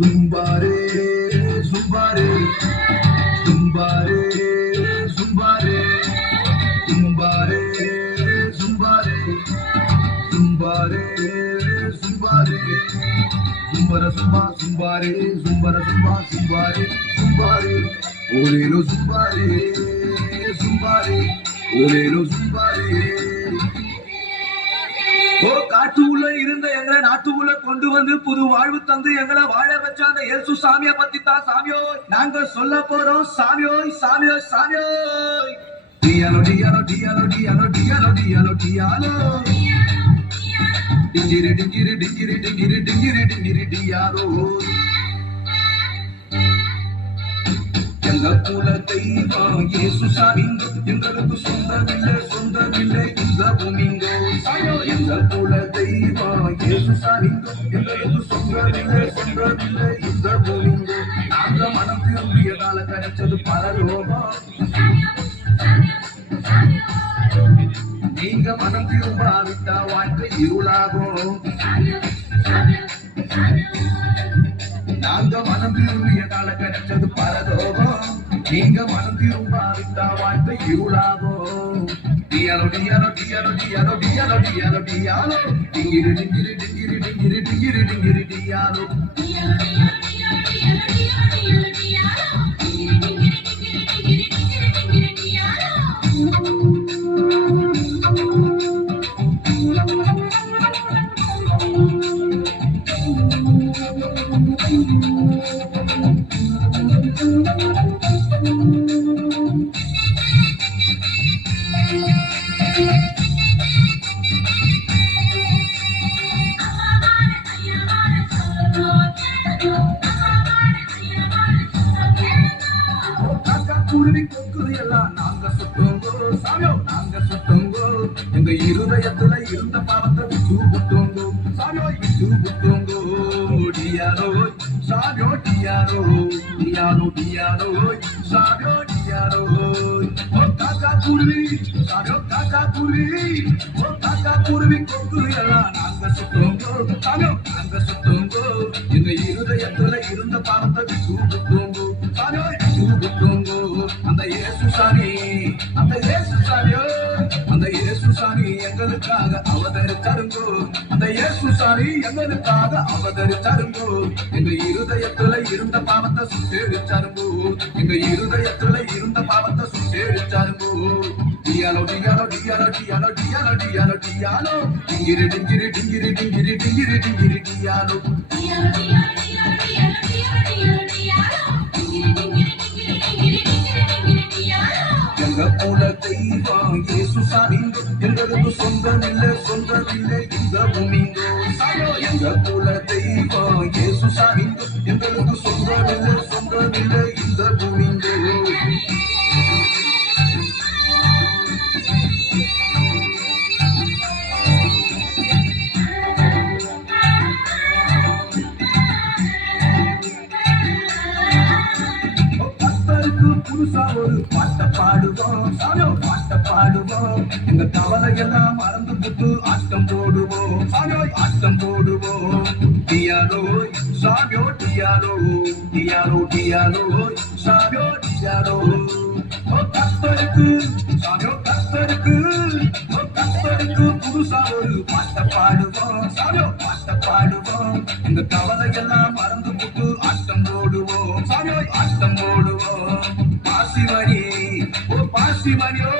Zumbare, zumbare, zumbare, zumbare, zumbare, zumbare, zumbare, zumbare, zumbara zumba, zumbare, zumbara zumba, zumbare, zumbare, olelo zumbare, zumbare, olelo zumbare. காட்டுக்குள்ள இருந்த எங்களை நாட்டுக்குள்ள கொண்டு வந்து புது வாழ்வு தந்து எங்களை வாழ வச்ச அந்த இயேசு சாமியை பத்தி தான் சாமியோ நாங்க சொல்ல போறோம். சாமியோ சாமியோ சாமியோ டியாலோ டியாலோ டியாலோ டியாலோ டியாலோ டியாலோ டியாலோ டிங்கிரி டிங்கிரி டிங்கிரி டிங்கிரி டிங்கிரி டிங்கிரி டியாலோ எங்க குல தெய்வம் இயேசு சாமி எங்களுக்கு சொந்தமில்லை இந்த பூமிங்கோ. எங்க குல தெய்வம் இயேசு சாமி எங்களுக்கு சொந்தமில்லை இந்த பூமிங்கோ. நாங்க மனம் திரும்பிய கால கிடைச்சது பரலோகம். நீங்க மனம் திரும்பாவிட்டா வாழ்க்கை இருளாகும். நாங்க மனம் திரும்பிய கால கிடைச்சது பரலோகம். நீங்க மனம் திரும்பாவிட்டா வாழ்க்கை இருளாகும். டியாலோ டியாலோ டியாலோ டியாலோ டியாலோ டியாலோ டியாலோ டிங்கிரி டிங்கிரி டிங்கிரி டிங்கிரி டிங்கிரி டிங்கிரி டியாலோ குருவி கொக்குது எல்லாம் நாங்க சுட்டோங்கோ. சாமியோ நாங்க சுட்டோங்கோ. எங்க இருதயத்துல இருந்த பாவத்தை விட்டு விட்டோங்கோ. சாமியோ விட்டு விட்டோங்கோ. டியாலோ சாமியோ டியாலோ டியாலோ டியாலோ சாமியோ டியாலோ காக்கா குருவி சாமியோ காக்கா குருவி காக்கா குருவி கொக்குது எல்லாம் நாங்க சுட்டோங்கோ. சாமியோ நாங்க சுட்டோங்கோ. எங்க இருதயத்துல இருந்த பாவத்தை விட்டு விட்டோங்கோ. சாமியோ விட்டு விட்டோங்கோ. அந்த இயேசு சாமி அந்த இயேசு சாமியோ அந்த இயேசு சாமி எங்களுக்காக அவதரித்தாருங்கோ. அந்த இயேசு சாமி எங்களுக்காக அவதரித்தாருங்கோ. எங்க இருதயத்துல இருந்த பாவத்தை சுட்டேடிச்சாருங்கோ. எங்க இருதயத்துல இருந்த பாவத்தை சுட்டேடிச்சாருங்கோ. டியாலோ டியாலோ டியாலோ டியாலோ டியாலோ டியாலோ டியாலோ டிங்கிரி டிங்கிரி டிங்கிரி டிங்கிரி டிங்கிரி டிங்கிரி டியாலோ எங்க குல தெய்வம் இயேசு சாமி எங்களுக்கு சொந்தமில்லை இந்த பூமிங்கோ. எங்க குல தெய்வம் இயேசு சாமி எங்களுக்கு சொந்தமில்லை இந்த பூமிங்கோ. புதுசா ஒரு பாட்ட பாடுவோம். சாமியோ பாட்ட பாடுவோம். எங்க கவலை எல்லாம் மறந்து புட்டு ஆட்டம் போடுவோம். சாமியோ ஆட்டம் போடுவோம். டியாலோ சாமியோ டியாலோ டியாலோ டியாலோ சாமியோ டியாலோ கத்தருக்கு சாமியோ கத்தருக்கு புதுசா ஒரு பாட்ட பாடுவோம். சாமியோ பாட்ட பாடுவோம். எங்க கவலை எல்லாம் மறந்து புட்டு ஆட்டம் போடுவோம். சாமியோ ஆட்டம் போடுவோம். பாசிமணி பாசிமணியோ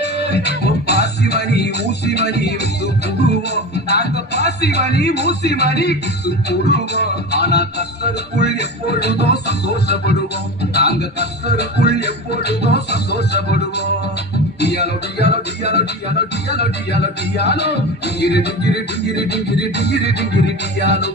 பாசிமணி ஊசிமணி விட்டு புடுவோம். நாங்க பாசிமணி ஊசிமணி விட்டு புடுவோம். ஆனா கர்த்தருக்குள் எப்பொழுதோ சந்தோஷப்படுவோம். நாங்க கர்த்தருக்குள் எப்பொழுதோ சந்தோஷப்படுவோம். டியாலோ டியாலோ டியாலோ டியாலோ டியாலோ டியாலோ டியாலோ டிங்கிரி டிங்கிரி டிங்கிரி டிங்கிரி டிங்கிரி டிங்கிரி டியாலோ